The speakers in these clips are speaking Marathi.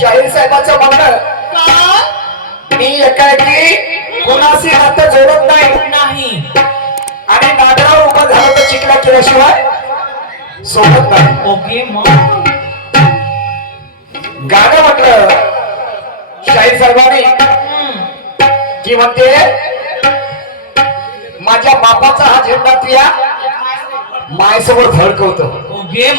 शाहीर साहेबांचं म्हणणं मी एकाएकी कोणाशी हात जोडत नाही आणि नागरावर उभं झालं तर चिखला केल्याशिवाय सोडत नाही. ओके गाणं म्हटलं शाहीर साहेबांनी की म्हणते माझ्या बापाचा हा झेंडा तुया मायसमोर फडकवतो. ओके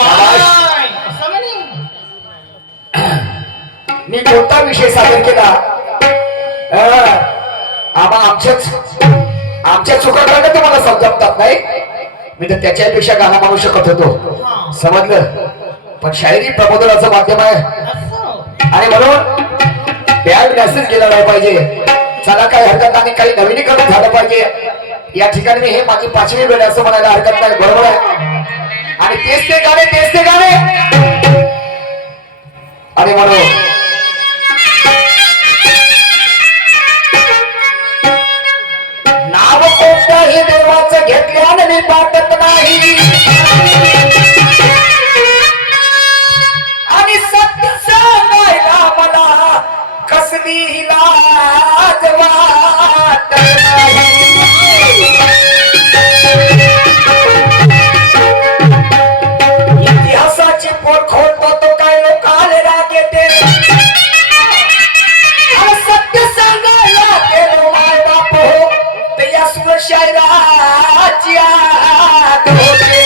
मी कोणता विषय सादर केला आमच्या चुकाकडे तुम्हाला समजतात नाही. मी तर त्याच्यापेक्षा गाणं म्हणू शकत होतो समजलं. पण शायरी प्रबोधनाचं माध्यम आहे आणि म्हणून बॅड मेसेज गेला नाही पाहिजे. चला काही हरकत नाही, काही नवीनीकरण झालं पाहिजे. या ठिकाणी मी हे माझी 5वी वेळ असं म्हणायला हरकत नाही. बरोबर आहे. आणि तेच ते गाणे आणि म्हणून नाव कोणत्याही देवाचं घेतल्यानं मी पाठत नाही आणि सत्य सांगायला मला कसली लाज वाटत नाही. इतिहासाची पोट खोलतो तो काय लोकाले राग येते. सत्य सांगायला गेलो माय बाप हो तर या सुरशायराची आत होते.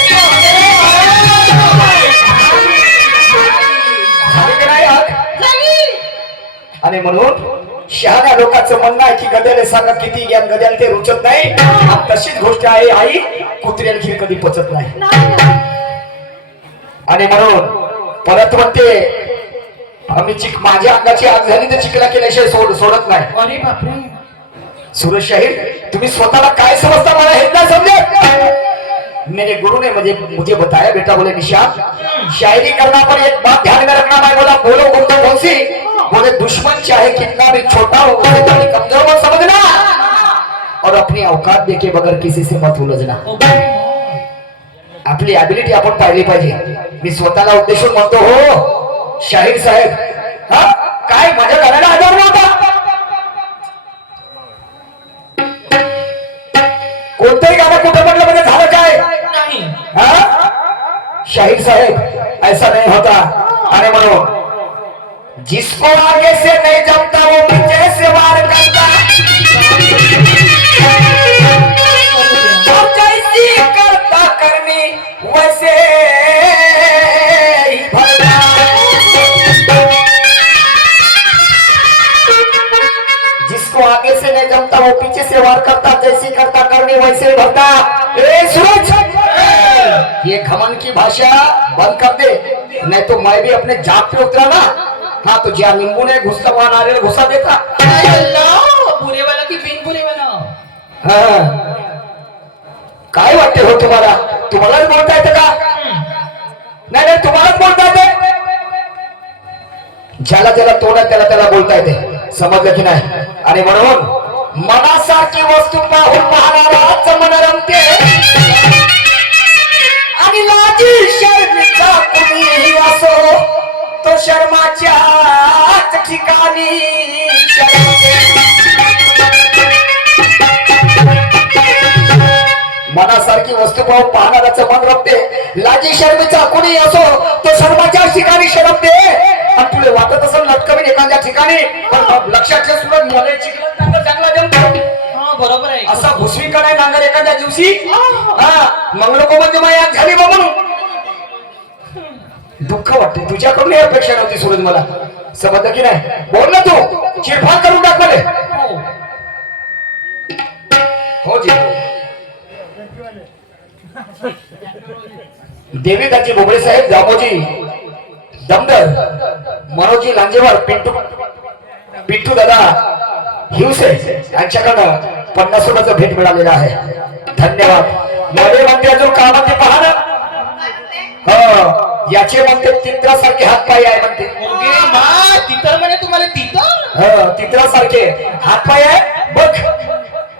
आणि म्हणून शहाण्या लोकांचं म्हणणं आहे की गद्याला सांगा किती ज्ञान गद्याला ते रुचत नाही. तशीच गोष्ट आहे आई कुत्र्याला खीर कधी पचत नाही. आणि म्हणून परत म्हणते आम्ही माझ्या अंगाची आग झाली तर चिखला केल्याशिवाय सोडत नाही. अरे बापरे सूरज शाहीर तुम्ही स्वतःला काय समजता मला हेच नाही समजत. मेरे गुरु ने मुझे बताया बेटा बोले निशान शायरी करना पर एक बात ध्यान में रखना. मैं बोला बोलो गुरु कौन सी बोले दुश्मन चाहे कितना भी छोटा हो उसे कभी कमजोर मत समझना और अपनी औकात देके बगैर किसी से मत उलझना. आपली ॲबिलिटी आपण पाहिली पाहिजे. मी स्वतःला उद्देशून म्हणतो हो शाहीर साहेब काय माझ्या घराला आधार नव्हता. कोणतंही गाणं कुठं म्हटलं म्हणजे झालं काय शाहीर साहेब ऐसा नहीं होता. आणि म्हणून जिसको आगे से नहीं जमता वो पीछे से वार करता. जैसी करता करनी वैसे ही भरता. जिसको आगे से नहीं जमता वो पीछे से वार करता. जैसी करता करनी वैसे ही भरता. ए सूरज ये घमंड की भाषा बंद कर दे नहीं तो मैं भी अपने जाप पे उतरा ना. हाँ तो ज्या नींबू ने घुसता वहां नारियल घुसा देता. बुरे वाला की बिन बुरे वाला. काय वाटते हो तुम्हाला. तुम्हालाच बोलता येतं का. नाही तुम्हालाच बोलता येते. ज्याला ज्याला तोंड आहे त्याला बोलता येते. समजलं की नाही. आणि म्हणून मनासारखी वस्तू पाहून पाहणाराच मन रमते आणि लाजी शर्मीचा कुणीही असो तो शर्माच्याच ठिकाणी मनासारखी वस्तू पाहून पाहणाराचं मन रमते. लाजी शर्मीचा कुणी असो तो शर्माच्याच ठिकाणी शरमते. आणि तुला वाटत असेल लटकवीन एखाद्या ठिकाणी पण लक्षात ठेव सूरज मला चिखला चांगला जमतो. बरोबर आहे. असा भुसवी का नाही नांगर एखाद्या दिवशी मंगळको म्हणजे माया झाली बा म्हणून दुःख वाटते. तुझ्याकडून अपेक्षा नव्हती सूरज मला. समजलं की नाही. बोल ना तू चिरफाड करून टाक मले. हो जी देवीदाची भोबळे साहेब दामोजी दमदर मनोजी लांजेवार पिंटू दादा हिवसे यांच्याकडं 50 रुपयाचं भेट मिळालेला आहे. धन्यवाद. मध्ये म्हणते अजून का म्हणते पहा ना. हो याचे म्हणते तित्रासारखे हात पाय आहे म्हणते. तितर म्हणे तुम्हाला तितर तित्रासारखे हात पाय आहे बघ.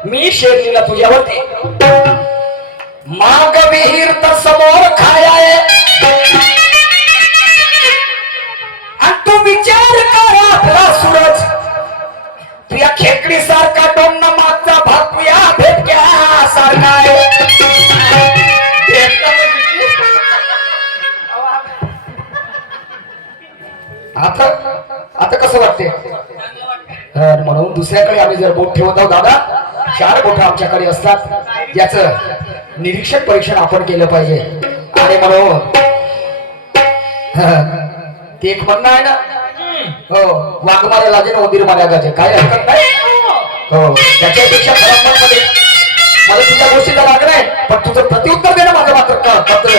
मी शेर लिहिला तुझ्यावरती. माग विहीर तर समोर खाय आहे आता आता कसं वाटते? म्हणून दुसऱ्याकडे आम्ही जर बोट ठेवत आहोत दादा, 4 बोट आमच्याकडे असतात, याचं निरीक्षण परीक्षण आपण केलं पाहिजे. आणि म्हणून ते एक म्हणणं आहे ना, हो, वाघ मारा लाजे ना उंदीर मारा गाजे, काय हरकत नाही. हो, त्याच्यापेक्षा खराब मध्ये मला तुझ्या गोष्टीचा माग नाही, पण तुझं प्रत्युत्तर देणं माझं मात्र पत्र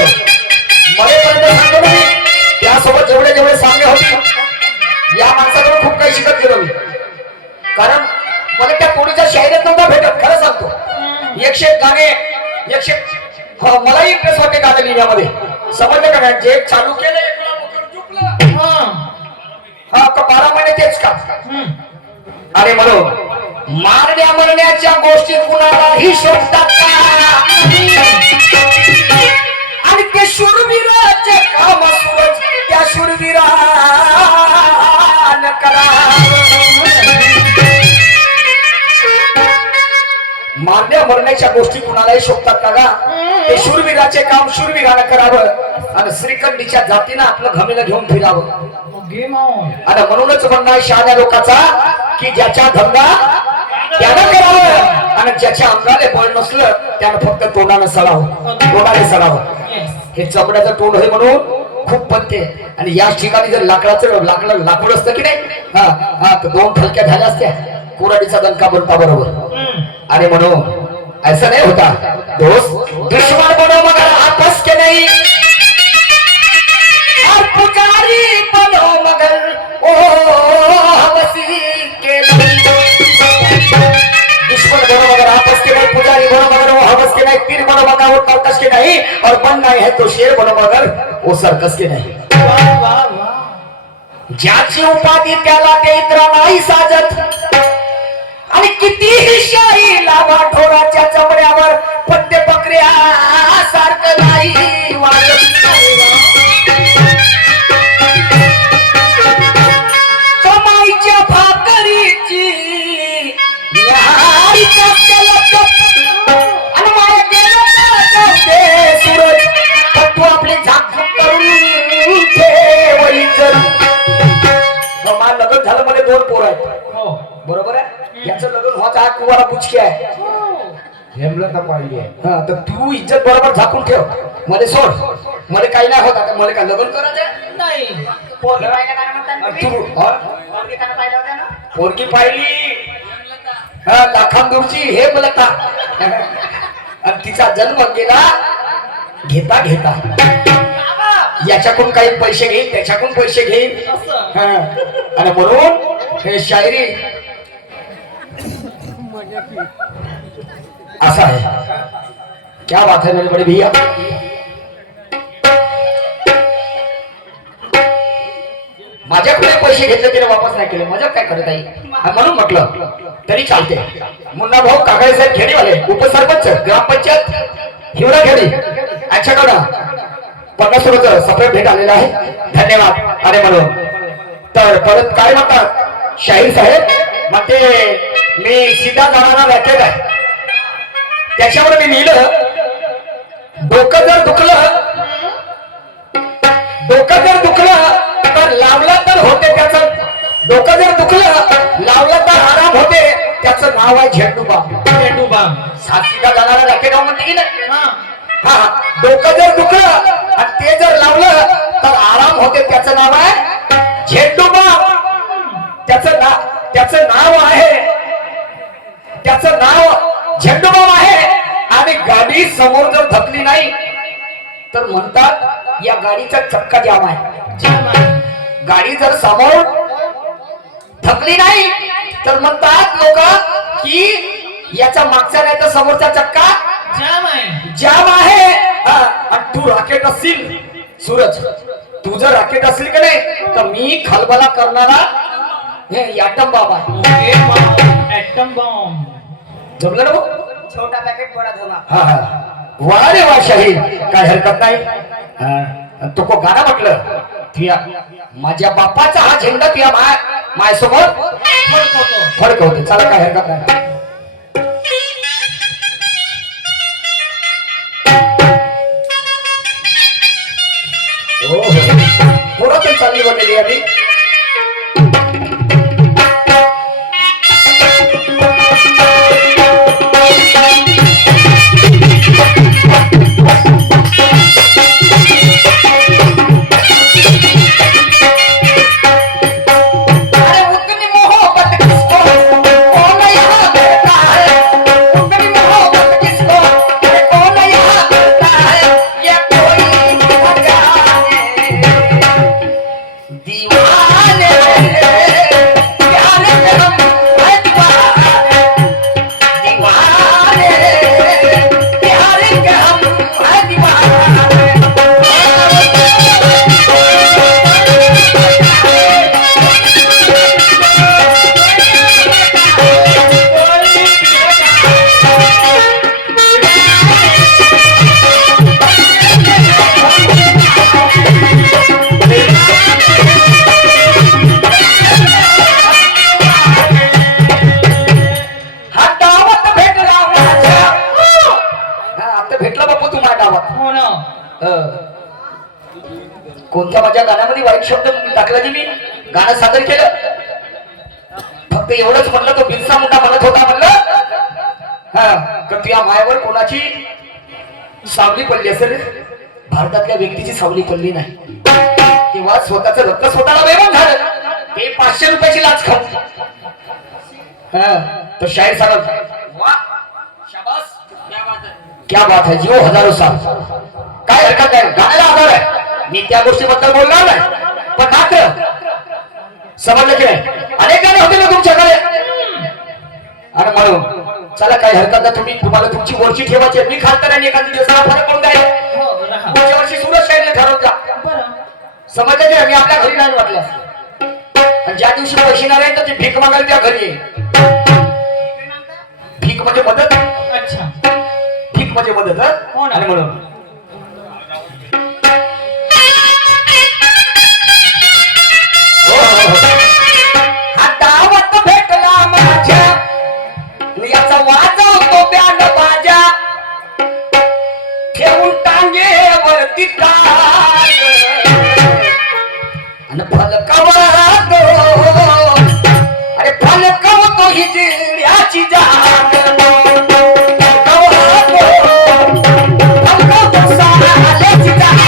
मरेपर्यंत सांगतो मी. त्यासोबत जेवढे जेवढे सामने होते या माणसाकडून खूप काही शिकत गेलो मी. कारण मला त्या कोणीच्या शाहिरात नव्हता भेटत, खरं सांगतो. 101 गाणे 100 मलाही इंटरेस्ट होते गाणे लिहिण्यामध्ये, समजलं का नाही? जे चालू केलं एकला मुखर चुकलं, हा का 12 महिने तेच का. अरे म्हणून मारण्या मरण्याच्या गोष्टी कुणालाही शोधतात का? आणि ते शूरवीराचे काम सूरज त्या शूरवीरान करा. मारण्या मरण्याच्या गोष्टी कुणालाही शोधतात का गा? ते शूरवीराचे काम शूरवीरानं करावं आणि श्रीखंडीच्या जातीनं आपलं घमेलं घेऊन फिरावं. आणि म्हणूनच म्हणणं आहे शहाण्या लोकांचा की ज्याच्या धंदा त्यानं करावं आणि ज्याच्या अंगाले बळ नसलं त्यानं फक्त तोंडानं सडावं, तोंडाने सडावं. हे चमड्याचं तोंड आहे म्हणून खूप पत्ते. आणि या ठिकाणी जर लाकूड असतं की नाही, हा हा, तर 2 फलक्या झाल्या असत्या, कुऱ्हाडीचा दणका बनता बरोबर. आणि म्हणून ऐसा नाही होता दोस्त, दुश्मन बनो मगर आपस के नहीं, और पुजारी बनो मगर ओ हवसी के नहीं. दुश्मन बनो मगर आपस के नहीं, पुजारी बनो मगर वो हवस के नहीं, पीर बनो मगर वो तर्कस के नहीं, और बनना है तो शेर बनो मगर वो सर्कस के नहीं. ज्याची उपाधी त्याला ते इतरा नाही साजत, आणि कितीही शाही लावा ढोराच्या चमड्यावर पत्ते पकड्या सारखं नाही वाजत. कमाईच्या भाकरीची न्याहारीच्या आणि माया गेलं ते सूरज, तू आपली झाक करून ठेव इज्जत. मला लग्न झालं, मला 2 पोरं आहेत, बरोबर आहे. याचं लग्न व्हायचा हा कुवारा बुचकी आहे, हेमलता पाहिली आहे. हा, तर तू इज्जत बरोबर झाकून ठेव, मला सोड, मला काही नाही होत. आता मला काय लग्न करायचं नाही. पोरगी पाहिलं काय म्हणतात तू? पोरगी काय पाहिलं होतं ना? पोरगी पाहिली, हा, लाखांदूरची हेमलता. आणि तिचा जन्म गेला घेता घेता. याच्याकडून काही पैसे घेईल, त्याच्याकडून पैसे घेईल, आणि म्हणून हे शायरी असा आहे. क्या बात है मेरे बड़े भैया. माझ्याकडे पैसे घेतले तिने वापस नाही केले, मजा काय करत आई, म्हणून म्हटलं तरी चालते. मुन्ना भाऊ काकाळे साहेब खेडीवाले, उपसरपंच ग्रामपंचायत हिवरा खेडी, यांच्याकडं 50 रुपयाचं सफेद भेट आलेला आहे, धन्यवाद. अरे म्हणून तर परत काय म्हणतात शाहीर साहेब म्हणते, मी सीधा जाणारा रॅकेट आहे, त्याच्यावर मी लिहिलं, डोकं जर दुखलं तर लावलं तर होते त्याचं, डोकं जर दुखलं लावलं तर आराम होते, त्याचं नाव आहे झेंडूबाम. झेंडूबाम सीधा जाणारा रॅकेट म्हणते की नाही. हा, डोकं जर दुखलं आणि ते जर लावलं तर आराम होते, त्याचं नाव आहे झेंडूबाम. त्याचं नाव झेंडूबाम आहे. आणि गाडी समोर जर धकली नाही तर म्हणतात या गाडीचा चक्का जाम आहे. गाडी जर समोर धकली नाही तर म्हणतात लोक की याचा मागचा नाही तर समोरचा चक्का जाम आहे. आणि तू रॉकेट असशील सूरज, तू जर रॉकेट असशील का नाही तर मी खलबला करणारा हे ॲटम बॉम्ब आहे. ॲटम बॉम्ब जमलं ना भाऊ? छोटा पॅकेट बडा धमा. हा हा, वा रे वा शाहीर, काय हरकत नाही. तो को गाणं म्हटलं, माझ्या बापाचा हा झेंडा तुया मायसमोर फडकवतो. चला, काय हरकत नाही. पुरातन चालली बनलेली आधी अरे उतनी मोहब्बत किसको कौन यहाँ करता है उतनी मोहब्बत किसको अरे कौन यहाँ करता है ये कोई न जाने दीवाने प्यार में हम है दीवाने दीवाने प्यार के हम है दीवाने हा गावात भेटला माझ्या हा आता भेटला बापू तू माझ्या गावात हो ना कोणत्या माझ्या गाण्यामध्ये वाईट शब्द टाकला की मी गाणं सादर केलं फक्त एवढंच म्हणलं तो बिरसा मुंडा म्हणत होता म्हणलं हा तर तुझ्या मायावर कोणाची सावली पडली असेल भारतातल्या व्यक्तीची सावली पडली नाही तेव्हा स्वतःचं रक्त स्वतःला बेमान झालं ते 500 रुपयाची लाच खाऊ हा तो शाहीर साहब वाह शाबाश क्या बात है जीव हजारो साल काय हरकत आहे गाण्याला आधार आहे मी त्या गोष्टीबद्दल बोलणार नाही पण मात्र समजलं की नाही अनेक गाणे होते ना तुमच्याकडे आणि म्हणून चला काही हरकत नाही तुम्हाला तुमची ओळखी ठेवायची आहे. मी खासदार आणि एखाद्या दिवसाला फरक पडून जाईल हो राहा पुढच्या वर्षी सुरत शाहीरला ठरवत जा बरं समजलं की नाही? मी आपल्या घरी नाही वाटलं आणि ज्या दिवशी पैसे नाही राहील तर ते भीक मागायला त्या घरी येईल भीक म्हणजे मदत अच्छा भीक म्हणजे मदत हं? हो ना. आणि म्हणून हो, हो, हो. हा दावत भेटला माझ्या याचा वाजवतो बँड बाजा ठेवून टांगेवरती टांग आणि फलकावतो अरे फलकावतो ही जिल्ह्याची जाण फलकावतो साल्याची जाण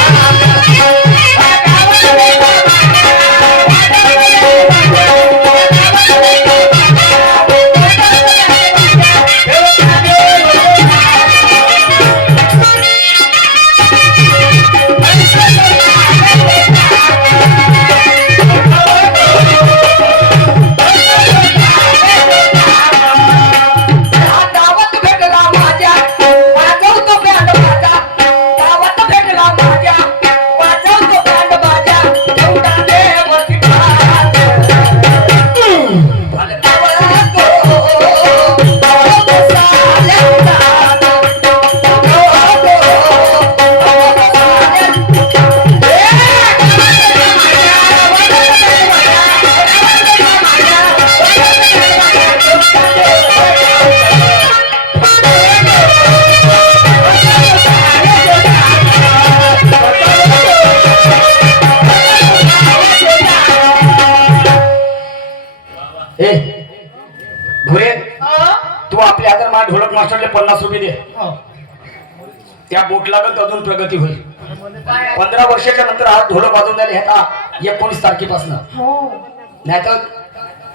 दावत भेटला माझ्या वाजवतो बँड बाजा दावत भेटला माझ्या वाजवतो बँड बाजा एवढा देवती भाग फलकावतो फलकावतो साल्याचा ए भुरे तू आपल्या आदर मा ढोलक मास्टरले 50 रुपये दे हो त्या बोट लागत अजून प्रगती होईल 15 वर्षाच्या नंतर हा ढोलक वाजवून झाले आता 19 तारखेपासून हो नाहीतर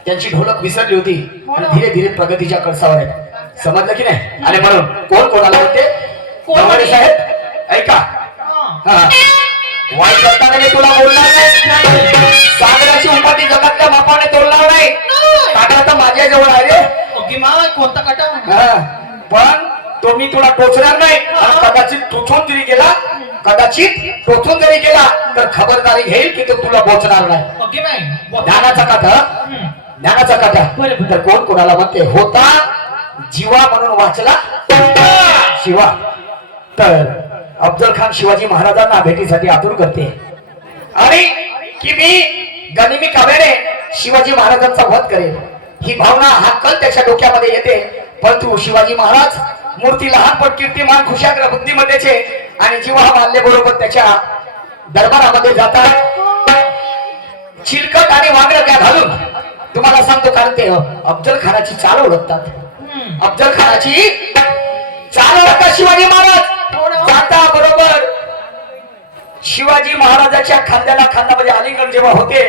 त्यांची ढोलक विसरली होती आणि धीरे धीरे प्रगतीच्या कळसावर आहे समजलं की नाही आणि म्हणून कोण कोणाला म्हणते कोण गवारे म्हणे? साहेब ऐका हा. हा वाईट करताना मी तुला बोलणार नाही सागराची उपाधी जगातल्या मापाने तोडणार नाही काटा तर माझ्या जवळ आहे रे ओके माय कोणता काटा हा, पण तो मी तुला टोचणार नाही आणि कदाचित टोचून जरी गेला कदाचित टोचून जरी गेला तर खबरदारी घेईल की तो तुला पोचणार नाही ओके माय ज्ञानाचा काटा ज्ञानाचा काटा बरोबर. तर कोण कोणाला म्हणते होता जीवा म्हणून वाचला शिवा तर अफजल खान शिवाजी महाराजांना भेटीसाठी आतुर करते आणि की मी गनिमी काव्याने शिवाजी महाराजांचा वध करेल ही भावना हा कल त्याच्या डोक्यामध्ये येते परंतु शिवाजी महाराज मूर्ती लहान पण कीर्तिमान खुशाग्र बुद्धिमत्तेचे आणि जीवा मानले बरोबर त्याच्या दरबारामध्ये जातात चिलकट आणि वागड त्या घालून तुम्हाला सांगतो कारण ते अफजल खानाची चाल ओळखतात अफजल खानाची चाल ओळखतात शिवाजी महाराज जाता बरोबर शिवाजी महाराजाच्या खांद्याला खांदा म्हणजे आलिंगन जेव्हा होते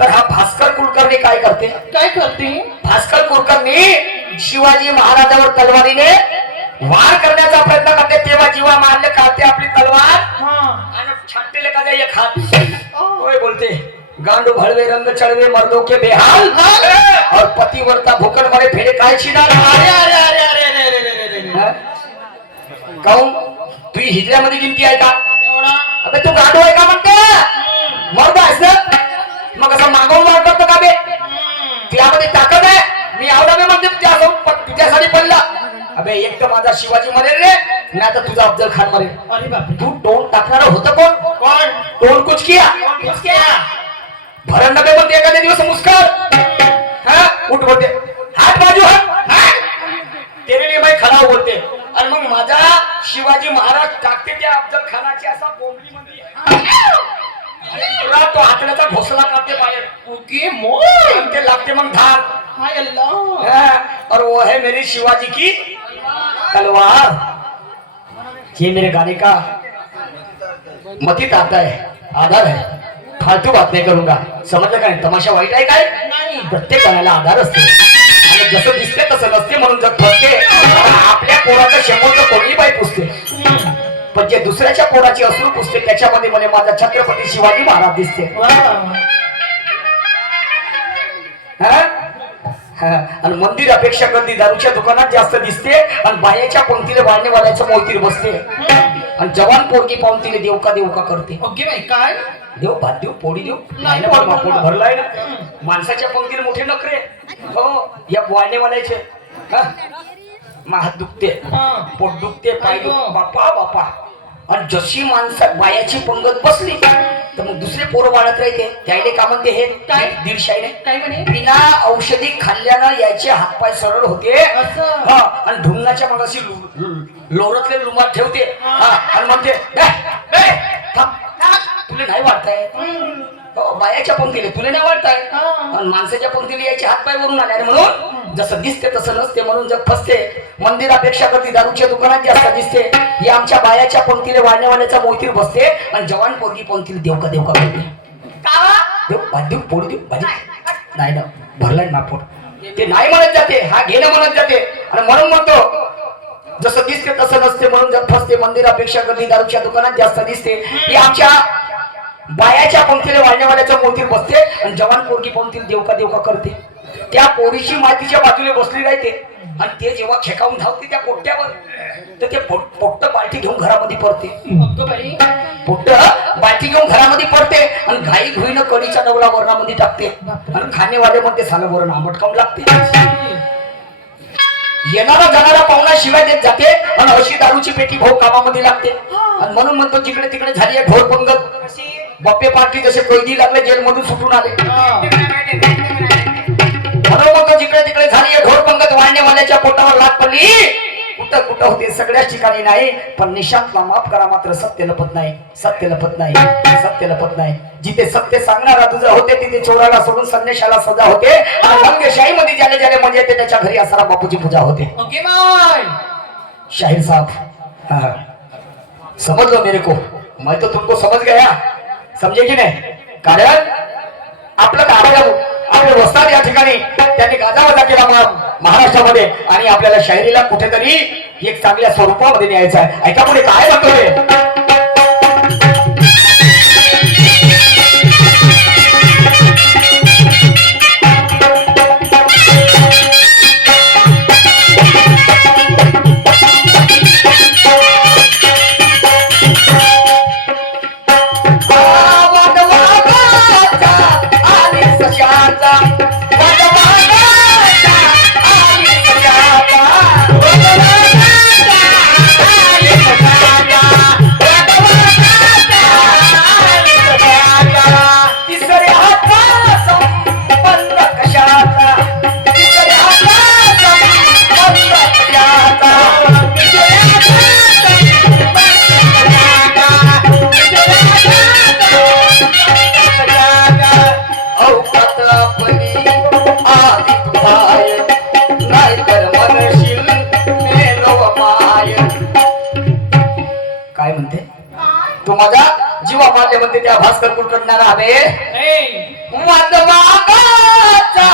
तर हा भास्कर कुलकर्णी काय करते? काय करते? भास्कर कुलकर्णी शिवाजी महाराजावर तलवारीने वार करण्याचा प्रयत्न करते तेव्हा जीवा मारले काढते आपली तलवार हा आणि छाटते का एक हात होय बोलते गांडू भळवे रंग चढ़वे मर्दों के बेहाल और पतिव्रता भूखण मारे फेरे काय छिनार अरे अरे अरे अरे अरे अरे अरे अरे अरे काऊन तू हिजऱ्यामध्ये गिनती आहे का? एवढा अबे तू गांडू आहे का म्हणते? मर्द आहेस ना मग असं मागवून वार करतो का बे? त्यामध्ये ताकद आहे मी आवडा मी म्हणते तुझ्यासाठी पडला अबे एक तर माझा शिवाजी मरेल रे मी आता तुझा अफजल खान मरेल. अरे बापरे तू टोन टाकणार होतं कोण? कोण? टोन कुछ किया कुछ क्या? भरण नका म्हणते एखाद्या दिवस मुस्कर हा उठ बोलते हात बाजू हात तेरे लिए भाई खरा बोलते आणि मग माझा शिवाजी महाराज टाकते त्या अफजल खानाची असा बोंबली मध्ये तो हातण्याचा घोसला काढते बाहेर ओके मोर ते लागते मग धार हाय अल्लाह और वो है मेरी शिवाजी की तलवार. ये मेरे गाने का मतीत आता है आधार है फालतू बात नाही करूंगा समजलं काय? तमाशा वाईट आहे काय? नाही प्रत्येक गाण्याला आधार असतो आणि जसं दिसते तसं नसते म्हणून जग फसते. आपल्या पोराचं शेपूट कोणी बाई पुसते पण जे दुसऱ्याच्या पोराची असून पुसते त्याच्यामध्ये मला माझा छत्रपती शिवाजी महाराज दिसते. हा? हा. आणि मंदिर अपेक्षा गर्दी दारूच्या दुकानात जास्त दिसते आणि बायाच्या पंक्तीला वाढणेवाल्याच्या मोतीर बसते आणि जवान पोरगी पाहून तिने देवका करते. ओके बाई काय? देव भात देव पोडी देव नाही, नाही ना, पोट पोट भरलाय ना. माणसाच्या पंक्तीला मोठे नखरे हो या वाढणेवाल्याचे हा मग हात दुखते हा पोट दुखते पाय दुखते अगं. बापा बापा आणि जशी माणसा बायाची पंगत बसली तर मग दुसरे पोरं वाढत राहते त्याने का म्हणते हे काय? दीडशाने काय म्हणे? बिना औषधी खाल्ल्यानं याचे हातपाय सरळ होते असं? हा आणि ढुंगाच्या मगाशी लोरतले लुमात ठेवते हा आणि म्हणते तुला नाही वाटताय हो बायाच्या पंक्तीला तुला नाही वाटताय आणि माणसाच्या पंक्तीला याचे हातपाय वरून आले आणि म्हणून जसं दिसते तसं नसते म्हणून जग फसते. मंदिरापेक्षा कधी दारूच्या दुकानात जास्त दिसते. ही आमच्या बायाच्या पंक्तीला वाढण्यावाल्याचा मोतीर बसते आणि जवान पोरगी पंक्तीला देवका करते. देव भाजी पोळी देऊ भाजी नाही ना भरलाय ना पोट ते नाही म्हणत जाते हा घेणं म्हणत जाते आणि म्हणून म्हणतो जसं दिसते तसं नसते म्हणून जग फसते. मंदिरापेक्षा कधी दारूच्या दुकानात जास्त दिसते. ही आमच्या बायाच्या पंक्तीला वाढण्यावाल्याचा मोतीर बसते आणि जवान पोरगी पंक्तीला देवका करते. त्या पोरीची मातीच्या बाजूला बसली राहते आणि ते जेव्हा खेकावून धावते त्या पोट्ट्यावर तर ते पोट्ट बाल्टी घेऊन घरामध्ये पडते. पोट्ट बाल्टी घेऊन घरामध्ये पडते आणि घाई घुईनं कढीच्या डबला वरणामध्ये टाकते आणि खाणेवाले म्हणते सालं वरण आंबट खाऊन लागते. येणारा जाणारा पाहुणा शिवाय देत जाते आणि अशी दारूची पेटी भाऊ कामामध्ये लागते आणि म्हणून म्हणतो जिकडे तिकडे झाली आहे ढोर पंगत. बप्पे पार्टी जसे कैदी लागले जेल मधून सुटून आले म्हणून म्हणतो जिकडे तिकडे झाली आहे ढोर पंगत. वाढण्यावाल्याच्या पोटावर लाट पडली कुठं कुठं होते सगळ्याच ठिकाणी नाही पण निशांतला माफ करा मात्र सत्य लपत नाही सत्य लपत नाही सत्य लपत नाही. जिथे सत्य सांगणारा तुझं होते तिथे चोराला सोडून संदेशाला सजा होते आणि रंगशाही मध्ये ज्याने ज्याने मजा येते त्याच्या घरी असारा बापूची पूजा होते. ओके बाय शाहीर साहब हाँ समझ लो मेरे को मैं तो तुमको समझ गया समजे की नाही. कारण आपलं आपले वस्ताद या ठिकाणी त्यांनी गाजावाजा केला महाराष्ट्रामध्ये आणि आपल्याला शायरीला कुठेतरी एक चांगल्या स्वरूपामध्ये न्यायचं आहे. ऐका पुढे काय म्हणतोय म्हणणार आहे ए, मधमागाचा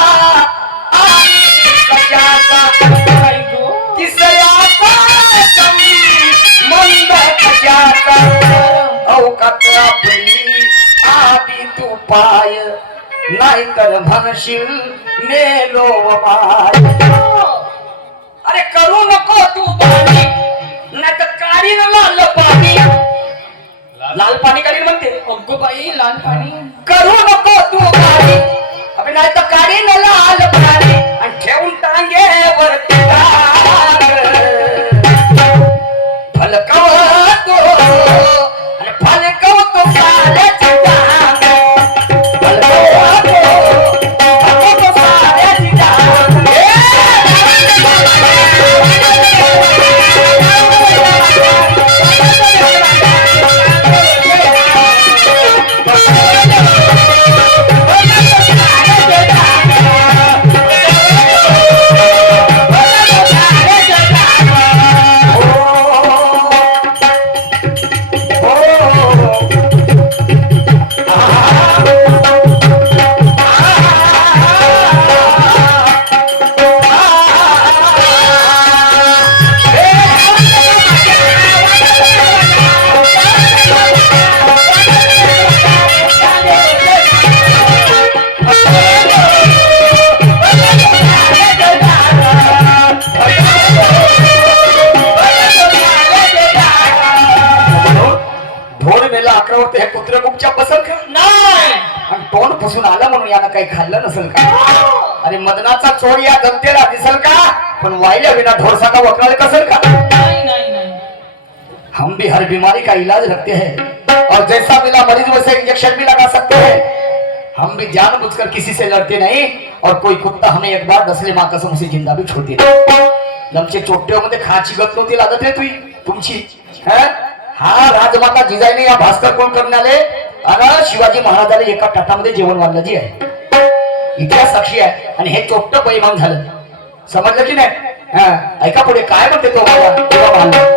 आणि कशाचा काय गो? किसयाचा मंद कशाचा अवकात आपली आधी तू पाय नाहीतर म्हणशील नेलो माय. अरे करू नको तू पाणी नाही तर काढीन लाल पाणी. लाल पाणी काढीन म्हणते. अगो बाई लाल पाणी. करू नको तू पाणी अबे नाही तर काढीन लाल पाणी आणि ठेवून टांगे वरती फलकवतो आणि फलकवतो साल्याची टांग. फलकवतो फलकवतो साल्याची टांग. हे कुत्र गुपच्या बसल का नाही. आणि तोंड पुसून आलं म्हणून यानं काही खाल्लं नसेल का. अरे मदनाचा चोर या जनतेला दिसल का पण वाईल्या विना ढोरसाका वकराले कसल का. नाही नाही नाही. हम भी हर बीमारी का इलाज रखते हैं और जैसा मिला मरीज वैसे इंजेक्शन भी लगा सकते हैं. हम भी जानबूझकर किसी से लड़ते नहीं और कोई कुत्ता हमें एक बार डसले माँ कसम उसे जिंदा भी छोड़ती नहीं. लमचे चोट्ट्यामध्ये खाची गत नव्हती लागत रे तुमची. हा राजमाता जिजाईने या भास्कर कोण करण्याले आणि शिवाजी महाराजाला एका ताटामध्ये जेवण वाढलं जी आहे. इतिहास साक्षी आहे आणि हे चोट्ट परिमाण झालं. समजलं की नाही. ऐका पुढे काय म्हणते तो मला तेव्हा मानलं.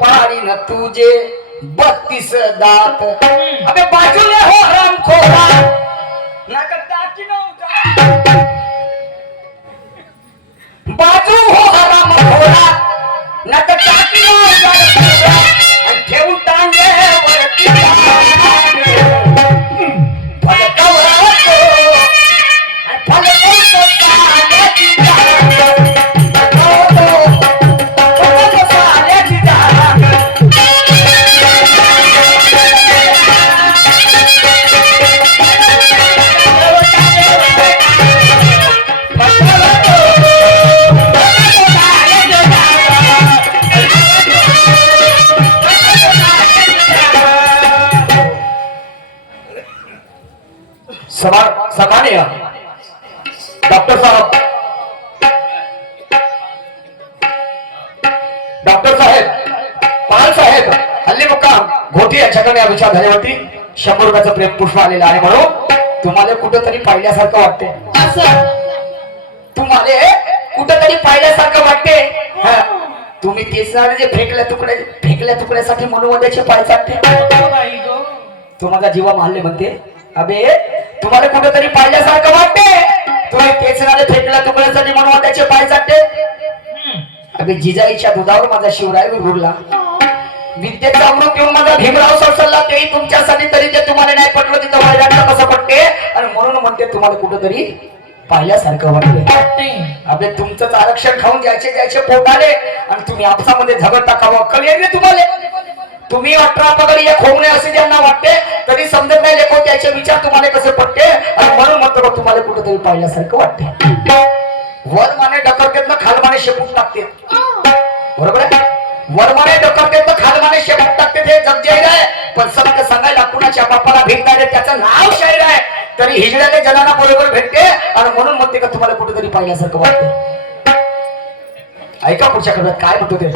पारीन तुझे 32 दात. अबे बाजूले हो हराम खोरा नाका टाकी नव्हता. बाजू हो हराम खोरा नाका टाकी नव्हता आणि ठेवून टांगे वरती फलकवतो आणि फलकवतो साल्याची टांग. सम्मानिय डॉक्टर साहेब पाल साहेब हल्ली मुक्काम घोटी याच्याकडे या विचारधारेवरती 100 रुपयाचं प्रेम पुष्प आलेलं आहे म्हणून तुम्हाला कुठंतरी पाहिल्यासारखं वाटते. असं तुम्हाला कुठंतरी पाहिल्यासारखं वाटते हा. तुम्ही तेच ना जे फेकल्या तुकड्यासाठी मनोवध्याचे पाय चाटते तो माझा जीवा मानले म्हणते अबे तुम्हाला कुठेतरी पाहिल्यासारखं वाटते तुम्ही तेच ना फेकल्या तुकड्यासाठी मनोवध्याचे पाय चाटते अबे जिजाईच्या दुधावर माझा शिवराय रुरला विद्येचा अमृत येऊन माझा भीमराव सरसरला तेही तुमच्यासाठी तरी ते तुम्हाला नाही पटलं तिथं वैराग्य कसं पटते आणि म्हणून म्हणते तुम्हाला कुठेतरी पाहिल्यासारखं वाटते अबे तुमचंच आरक्षण खाऊन जायचे पोटाले आणि तुम्ही आपसामध्ये झगड टाकावं अक्कल येईल तुम्हाला तुम्ही 18 पगडी या खोमणे असे ज्यांना वाटते तरी समजत नाही लेखो त्याचे विचार तुम्हाला कसे पटते आणि म्हणून म्हणतो बघ तुम्हाला कुठेतरी पाहिल्यासारखं वाटते वर माने ढकलतेत ना खाल माने शेपूट टाकते बरोबर आहे वर माने ढकलतेत ना खाल माने शेपूट टाकते हे जग जाहीर आहे पण सत्य सांगायला कुणाच्या बापाला भेटणार त्याचं नाव शाहीर आहे तरी हिजड्याने जनांना बरोबर भेटते आणि म्हणून म्हणते का तुम्हाला कुठेतरी पाहिल्यासारखं वाटते ऐका पुढच्या खबरात काय म्हणतो ते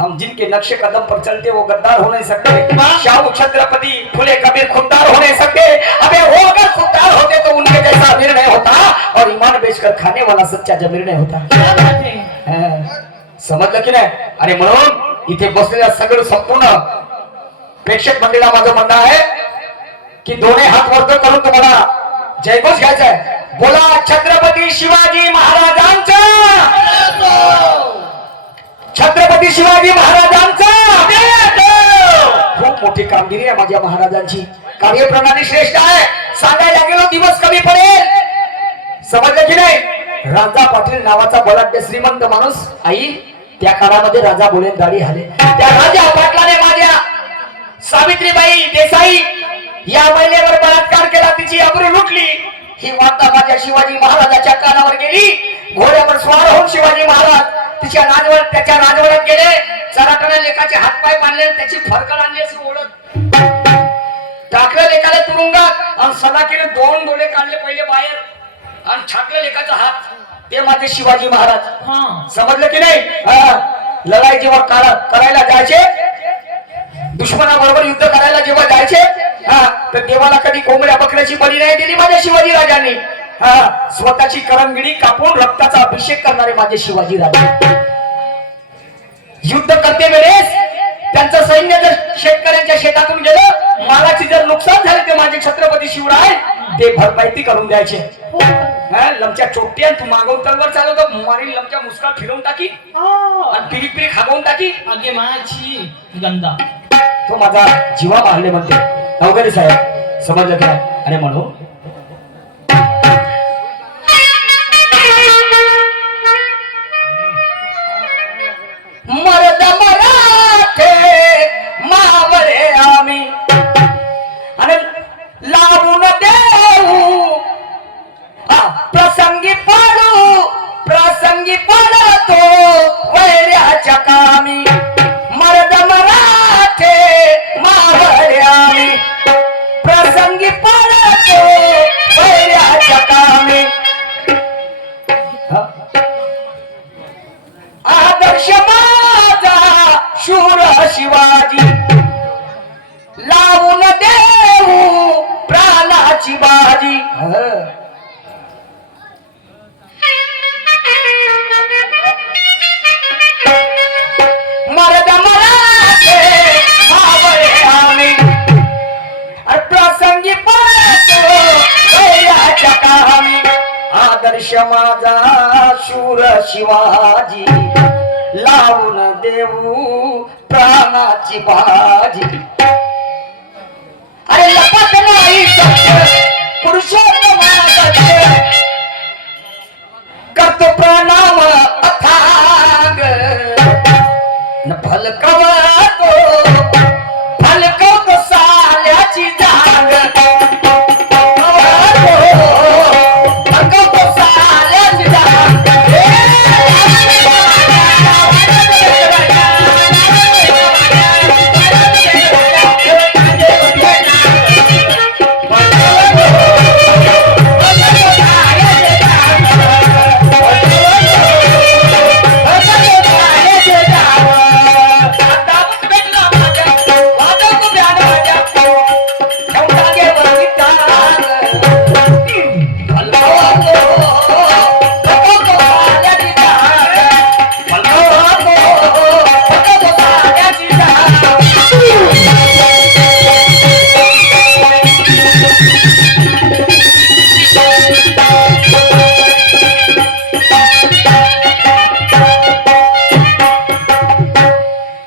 हम जिनके नक्शे कदम पर चलते वो गद्दार हो नहीं सकते शाहू छत्रपति फुले कबीर खुददार हो नहीं सकते अबे वो अगर खुददार होते तो उनके जैसा अमीर नहीं होता और ईमान बेचकर खाने वाला सच्चा जमीर नहीं होता समजलं की नाही आणि म्हणून इथे बसलेल्या सगळं संपूर्ण प्रेक्षक मंडळीला माझं म्हणणं आहे की दोन्ही हात वर करून तुम्हाला जयघोष घ्यायचा आहे बोला छत्रपती शिवाजी महाराजांचा छत्रपती शिवाजी महाराजांचा खूप मोठी कामगिरी आहे माझ्या महाराजांची कार्यप्रणाली श्रेष्ठ आहे सांगायला गेलो दिवस कमी पडेल समजलं की नाही राजा पाटील नावाचा बलाढ्य श्रीमंत माणूस आई त्या काळामध्ये राजा बोलेन दाढी हाले त्या राजा पाटलाने माझ्या सावित्रीबाई देसाई या महिलेवर बलात्कार केला तिची अब्रू लुटली ही वार्ता माझ्या शिवाजी महाराजाच्या कानावर गेली घोड्यावर स्वार होऊन शिवाजी महाराज त्याच्या राजवाड्यात गेले चराटाने लेखाचे हातपाय बांधले त्याची फरकड आणली असं ओळख टाकलं लेखाला तुरुंगात आणि सलाखीने 2 डोळे काढले पहिले बाहेर आणि छाटलं लेखाचा हात ते माझे शिवाजी महाराज समजलं की नाही लढाई जेव्हा करायला जायचे दुश्मनाबरोबर युद्ध करायला जेव्हा जायचे तर देवाला कधी कोंबड्या बकऱ्याची बळी नाही दिली माझ्या शिवाजी राजांनी स्वतःची करंगडी कापून रक्ताचा अभिषेक करणारे माझे शिवाजी राजे युद्ध करते वेळेस त्यांचं सैन्य जर शेतकऱ्यांच्या शेतातून गेलं मालाची जर नुकसान झाले ते माझे छत्रपती शिवराय ते भरपाई करून द्यायचे लमच्या चोट्टी आणि तू मागवून तलवार चालवतो मारी लमच्या मुस्काळ फिरवून टाकी आणि पिरीक पिरीक खागवून टाकी आगे माझी गंदा तो माझा जीवा मारले म्हणते अवघडे साहेब समजलं की नाही अरे म्हणून मरद मराठे मावळे आम्ही आणि लावून देऊ प्रसंगी पडतो वैऱ्याच्या कामी मरद मराठे मावळे आम्ही प्रसंगी पडतो शिवाजी लावून देऊ प्राणाची बाजी मरद मराठे भावळे आम्ही प्रसंगी पळतो कैलाच्या कामी आदर्श माझा शूर शिवाजी लावून देऊ प्राणाची बाजी अरे लपत नाही सत्य पुरुषोत्तमाचा करतो प्रणाम अथांग न फलकवतो फलकवतो साल्याची जाग फलकवतो साल्याची जाग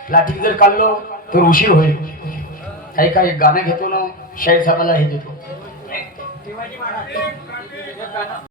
लाठी जर काढलो तर उशीर होईल काही काही गाणं घेतो ना शाहीर साहेबाला हे देतो